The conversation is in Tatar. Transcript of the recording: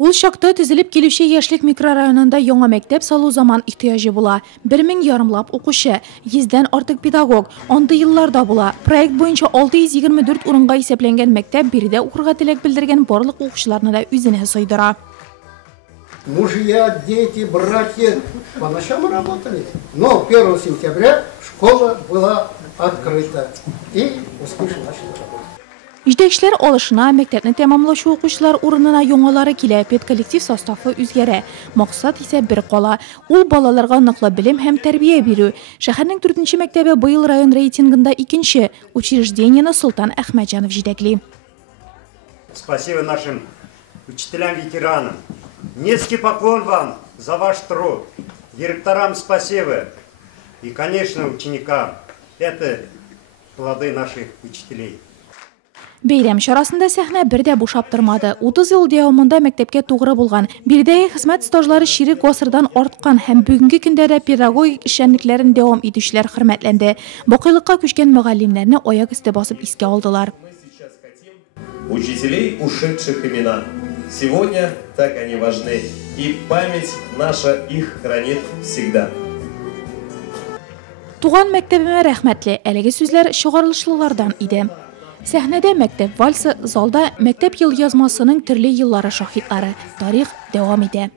Ул чакта төзелеп килүче яшьлек микрорайонында яңа мәктәп салу заман ихтыяҗы була. 1000 ярымлап укучы, 100дән артык педагог, андый елларда була. Проект буенча 624 урынга исәпләнгән мәктәп биредә укырга теләк белдергән барлык укучыларны да үзенә сыйдыра. Мужья, дети, братья по ночам работали. Но 1 сентября школа была открыта и успешно начала работать. Җитәкчеләр алышына, мәктәпне тәмамлаучы укучылар урынына яңалары килә, педколлектив составы үзгәрә. Максат исә бер кала. Ул балаларга ныклы белем һәм тәрбия бирү. Шәһәрнең 4нче мәктәбе быел район рейтингында 2нче, учреждениене Султан Әхмәтҗанов җитәкли. Спасибо нашим учителям-ветеранам. Низкий поклон вам за ваш труд. Директорам спасибо. И, конечно, ученикам. Это плоды наших учителей. Бәйрәм чарасында сәхнә бердә бушап тормады. 30 ел дәвамында мәктәпкә тугры булган, биредәге хезмәт стажлары ширек гасырдан арткан һәм бүгенге көндә дә педагогик эшчәнлекләрен дәвам итүчеләр хөрмәтләнде. Бакыйлыкка күчкән мөгаллимнәрне аяк өсте басып искә алдылар. Учителей, ушедших имена. Сегодня так они важны, и память наша их хранит всегда. Туган мәктәбемә рәхмәтле, әлеге сүзләр чыгарылышлылардан иде. Сәхнәдә мәктәп вальсы, залда мәктәп ел язмасының төрле еллары шаһитлары, тарих дәвам итә.